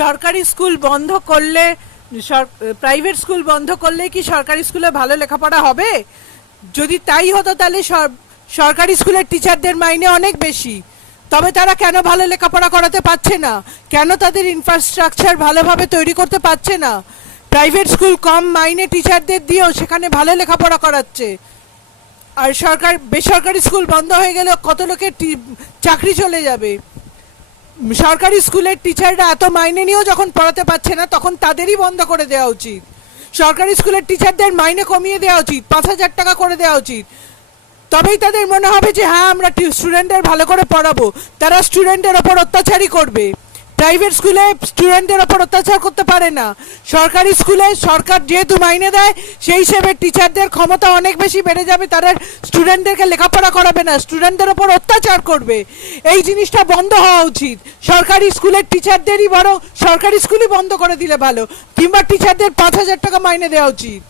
সরকারি স্কুল বন্ধ করলে প্রাইভেট স্কুল বন্ধ করলে কি সরকারি স্কুলে ভালো লেখাপড়া হবে? যদি তাই হতো তাহলে সরকারি স্কুলের টিচারদের মাইনে অনেক বেশি, তবে তারা কেন ভালো লেখাপড়া করাতে পারছে না? কেন তাদের ইনফ্রাস্ট্রাকচার ভালোভাবে তৈরি করতে পারছে না? প্রাইভেট স্কুল কম মাইনে টিচারদের দিয়েও সেখানে ভালো লেখাপড়া করাচ্ছে। আর বেসরকারি স্কুল বন্ধ হয়ে গেলে কত লোকের চাকরি চলে যাবে। সরকারি স্কুলের টিচাররা এত মাইনে নিয়েও যখন পড়াতে পারছে না, তখন তাদেরই বন্ধ করে দেওয়া উচিত। সরকারি স্কুলের টিচারদের মাইনে কমিয়ে দেওয়া উচিত, 5,000 টাকা করে দেওয়া উচিত। তবেই তাদের মনে হবে যে হ্যাঁ, আমরা স্টুডেন্টদের ভালো করে পড়াবো। তারা স্টুডেন্টের ওপর অত্যাচারই করবে। প্রাইভেট স্কুলে স্টুডেন্টদের ওপর অত্যাচার করতে পারে না। সরকারি স্কুলে সরকার যেহেতু মাইনে দেয়, সেই হিসেবে টিচারদের ক্ষমতা অনেক বেশি বেড়ে যাবে। তারা স্টুডেন্টদেরকে লেখাপড়া করাবে না, স্টুডেন্টদের ওপর অত্যাচার করবে। এই জিনিসটা বন্ধ হওয়া উচিত। সরকারি স্কুলের টিচারদেরই বরং সরকারি স্কুলই বন্ধ করে দিলে ভালো, কিংবা টিচারদের 5,000 টাকা মাইনে দেওয়া উচিত।